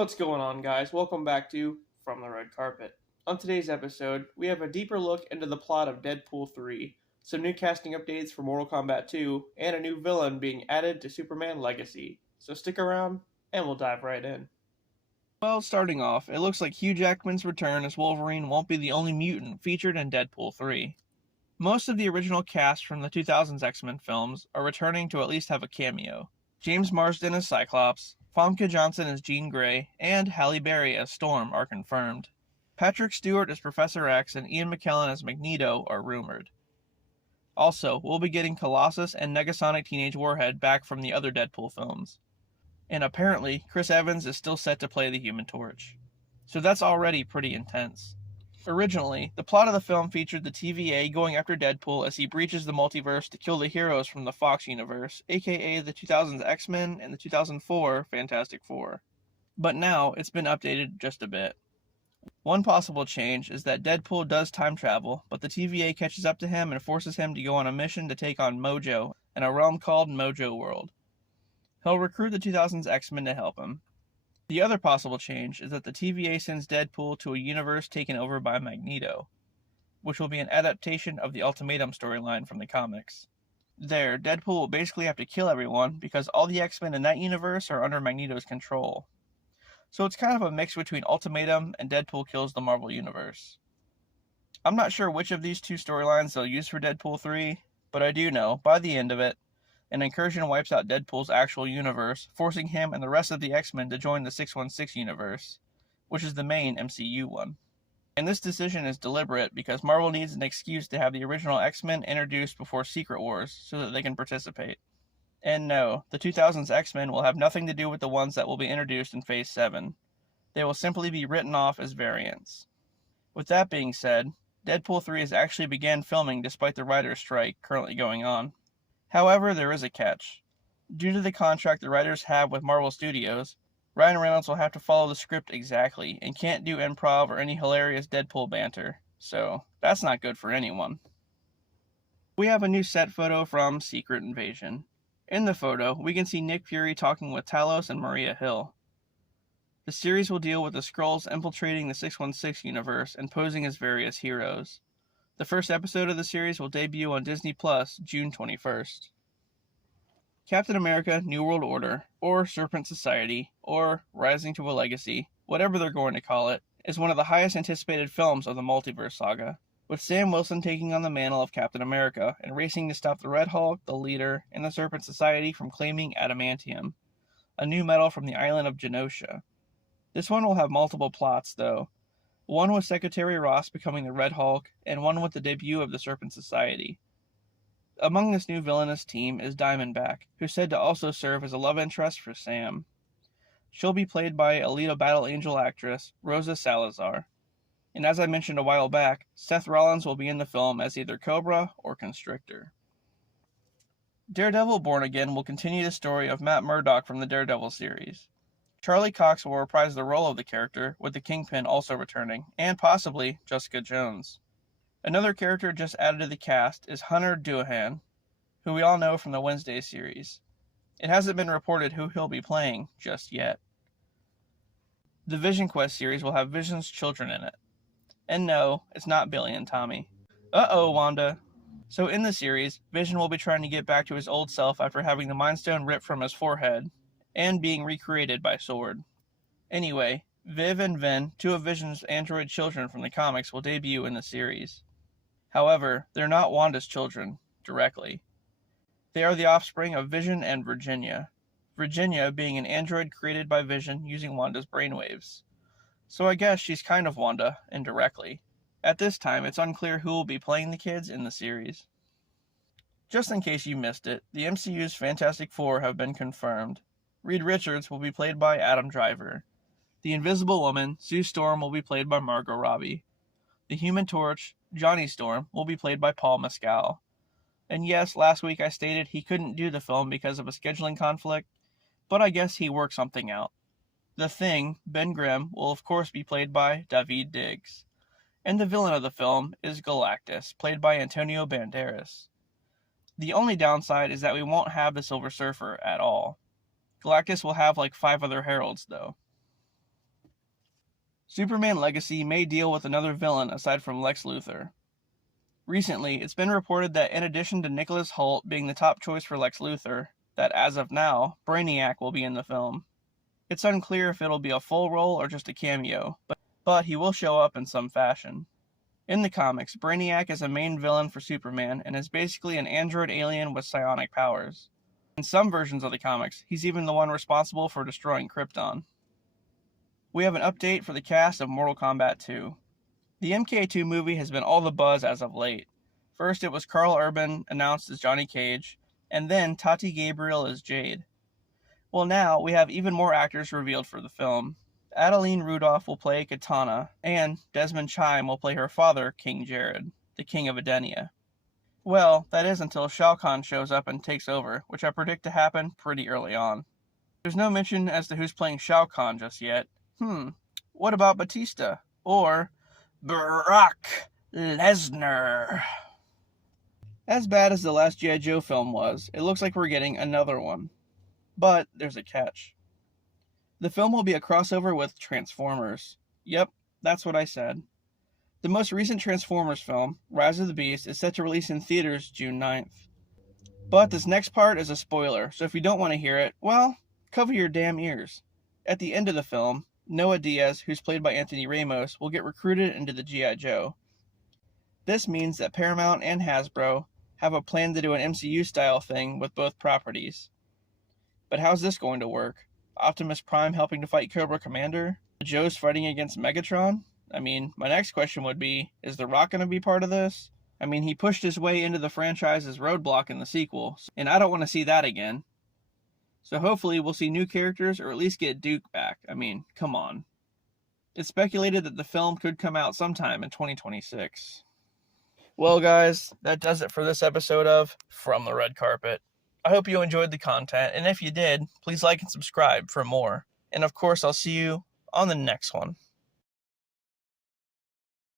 What's going on, guys? Welcome back to From the Red Carpet. On today's episode, we have a deeper look into the plot of Deadpool 3, some new casting updates for Mortal Kombat 2, and a new villain being added to Superman Legacy. So stick around, and we'll dive right in. Well, starting off, it looks like Hugh Jackman's return as Wolverine won't be the only mutant featured in Deadpool 3. Most of the original cast from the 2000s X-Men films are returning to at least have a cameo. James Marsden as Cyclops, Famke Johnson as Jean Grey, and Halle Berry as Storm are confirmed. Patrick Stewart as Professor X and Ian McKellen as Magneto are rumored. Also, we'll be getting Colossus and Negasonic Teenage Warhead back from the other Deadpool films. And apparently, Chris Evans is still set to play the Human Torch. So that's already pretty intense. Originally, the plot of the film featured the TVA going after Deadpool as he breaches the multiverse to kill the heroes from the Fox universe, aka the 2000s X-Men and the 2004 Fantastic Four. But now, it's been updated just a bit. One possible change is that Deadpool does time travel, but the TVA catches up to him and forces him to go on a mission to take on Mojo in a realm called Mojo World. He'll recruit the 2000s X-Men to help him. The other possible change is that the TVA sends Deadpool to a universe taken over by Magneto, which will be an adaptation of the Ultimatum storyline from the comics. There, Deadpool will basically have to kill everyone because all the X-Men in that universe are under Magneto's control. So it's kind of a mix between Ultimatum and Deadpool Kills the Marvel Universe. I'm not sure which of these two storylines they'll use for Deadpool 3, but I do know, by the end of it, an incursion wipes out Deadpool's actual universe, forcing him and the rest of the X-Men to join the 616 universe, which is the main MCU one. And this decision is deliberate because Marvel needs an excuse to have the original X-Men introduced before Secret Wars so that they can participate. And no, the 2000s X-Men will have nothing to do with the ones that will be introduced in Phase 7. They will simply be written off as variants. With that being said, Deadpool 3 has actually began filming despite the writer's strike currently going on. However, there is a catch. Due to the contract the writers have with Marvel Studios, Ryan Reynolds will have to follow the script exactly and can't do improv or any hilarious Deadpool banter, so that's not good for anyone. We have a new set photo from Secret Invasion. In the photo, we can see Nick Fury talking with Talos and Maria Hill. The series will deal with the Skrulls infiltrating the 616 universe and posing as various heroes. The first episode of the series will debut on Disney Plus June 21st. Captain America New World Order, or Serpent Society, or Rising to a Legacy, whatever they're going to call it, is one of the highest anticipated films of the multiverse saga, with Sam Wilson taking on the mantle of Captain America and racing to stop the Red Hulk, the Leader, and the Serpent Society from claiming adamantium, a new metal from the island of Genosha. This one will have multiple plots, though. One with Secretary Ross becoming the Red Hulk, and one with the debut of the Serpent Society. Among this new villainous team is Diamondback, who's said to also serve as a love interest for Sam. She'll be played by Alita Battle Angel actress Rosa Salazar. And as I mentioned a while back, Seth Rollins will be in the film as either Cobra or Constrictor. Daredevil Born Again will continue the story of Matt Murdock from the Daredevil series. Charlie Cox will reprise the role of the character, with the Kingpin also returning, and possibly Jessica Jones. Another character just added to the cast is Hunter Doohan, who we all know from the Wednesday series. It hasn't been reported who he'll be playing just yet. The Vision Quest series will have Vision's children in it. And no, it's not Billy and Tommy. Uh-oh, Wanda. So in the series, Vision will be trying to get back to his old self after having the Mind Stone ripped from his forehead, and being recreated by Sword. Anyway, Viv and Ven, two of Vision's android children from the comics, will debut in the series. However, they're not Wanda's children, directly. They are the offspring of Vision and Virginia. Virginia being an android created by Vision using Wanda's brainwaves. So I guess she's kind of Wanda, indirectly. At this time, it's unclear who will be playing the kids in the series. Just in case you missed it, the MCU's Fantastic Four have been confirmed. Reed Richards will be played by Adam Driver. The Invisible Woman, Sue Storm, will be played by Margot Robbie. The Human Torch, Johnny Storm, will be played by Paul Mescal. And yes, last week I stated he couldn't do the film because of a scheduling conflict, but I guess he worked something out. The Thing, Ben Grimm, will of course be played by Daveed Diggs. And the villain of the film is Galactus, played by Antonio Banderas. The only downside is that we won't have the Silver Surfer at all. Galactus will have like 5 other heralds, though. Superman Legacy may deal with another villain aside from Lex Luthor. Recently, it's been reported that in addition to Nicholas Hoult being the top choice for Lex Luthor, that as of now, Brainiac will be in the film. It's unclear if it'll be a full role or just a cameo, but he will show up in some fashion. In the comics, Brainiac is a main villain for Superman and is basically an android alien with psionic powers. In some versions of the comics, he's even the one responsible for destroying Krypton. We have an update for the cast of Mortal Kombat 2. The MK2 movie has been all the buzz as of late. First, it was Karl Urban announced as Johnny Cage, and then Tati Gabriel as Jade. Well, now we have even more actors revealed for the film. Adeline Rudolph will play Katana, and Desmond Chimes will play her father, King Jared, the King of Edenia. Well, that is until Shao Kahn shows up and takes over, which I predict to happen pretty early on. There's no mention as to who's playing Shao Kahn just yet. What about Batista? Or Brock Lesnar? As bad as the last G.I. Joe film was, it looks like we're getting another one. But there's a catch. The film will be a crossover with Transformers. Yep, that's what I said. The most recent Transformers film, Rise of the Beast, is set to release in theaters June 9th. But this next part is a spoiler, so if you don't want to hear it, well, cover your damn ears. At the end of the film, Noah Diaz, who's played by Anthony Ramos, will get recruited into the G.I. Joe. This means that Paramount and Hasbro have a plan to do an MCU-style thing with both properties. But how's this going to work? Optimus Prime helping to fight Cobra Commander? The Joes fighting against Megatron? My next question would be, is The Rock going to be part of this? He pushed his way into the franchise's roadblock in the sequel, and I don't want to see that again. So hopefully we'll see new characters or at least get Duke back. Come on. It's speculated that the film could come out sometime in 2026. Well, guys, that does it for this episode of From the Red Carpet. I hope you enjoyed the content, and if you did, please like and subscribe for more. And of course, I'll see you on the next one.